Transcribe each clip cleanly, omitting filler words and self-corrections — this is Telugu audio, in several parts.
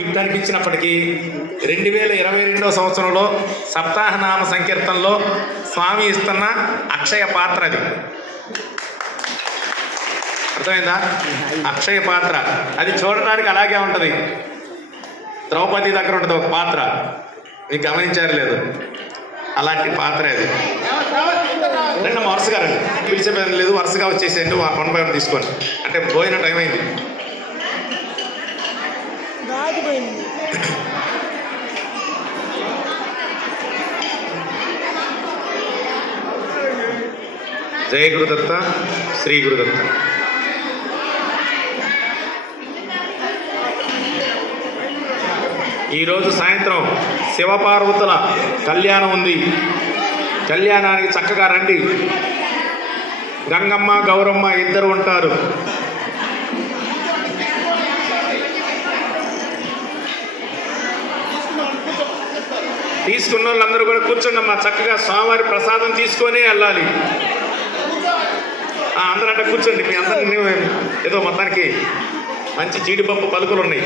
గిఫ్ట్ అనిపించినప్పటికీ 2022 సంవత్సరంలో సప్తాహనామ సంకీర్తనలో స్వామి ఇస్తున్న అక్షయ పాత్ర అది. అర్థమైందా? అక్షయ పాత్ర అది చూడటానికి అలాగే ఉంటుంది. ద్రౌపది దగ్గర ఉంటుంది ఒక పాత్ర, మీకు గమనించారు లేదు? అలాంటి పాత్ర అది. రండి వరుసగా రండి, పిలిచే పని లేదు, వరుసగా వచ్చేసేయండి, 1 by 1 తీసుకోండి. అంటే భోజనం టైం అయింది. జయ గురుదత్త, శ్రీ గురుదత్త. ఈరోజు సాయంత్రం శివపార్వతుల కళ్యాణం ఉంది. కళ్యాణానికి చక్కగా రండి. గంగమ్మ గౌరమ్మ ఇద్దరు ఉంటారు. తీసుకున్న వాళ్ళందరూ కూడా కూర్చోండమ్మా, చక్కగా స్వామివారి ప్రసాదం తీసుకొని వెళ్ళాలి. అందరూ అంటే కూర్చోండి. మీ అందరినీ ఏదో మొత్తానికి మంచి జీడిపప్పు పలుకులు ఉన్నాయి.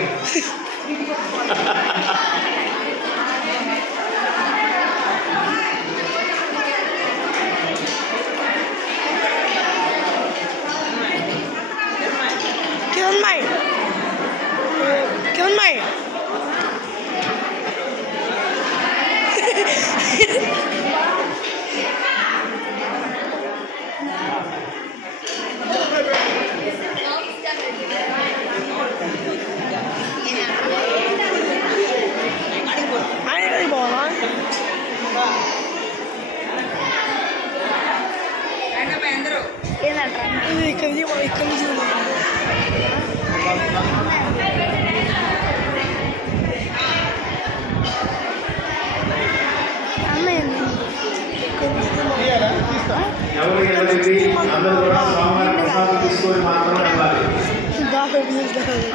తీసుకొని మాత్రమే వెళ్ళాలి.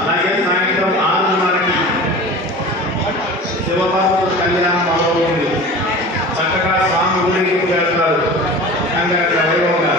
అలాగే సాయంత్రం 6:30కి శివపార్వతుల కళ్యాణం మొదలవుతుంది. చక్కగా స్వామి ఊరేగింపు వెళ్తారు. వైభవంగా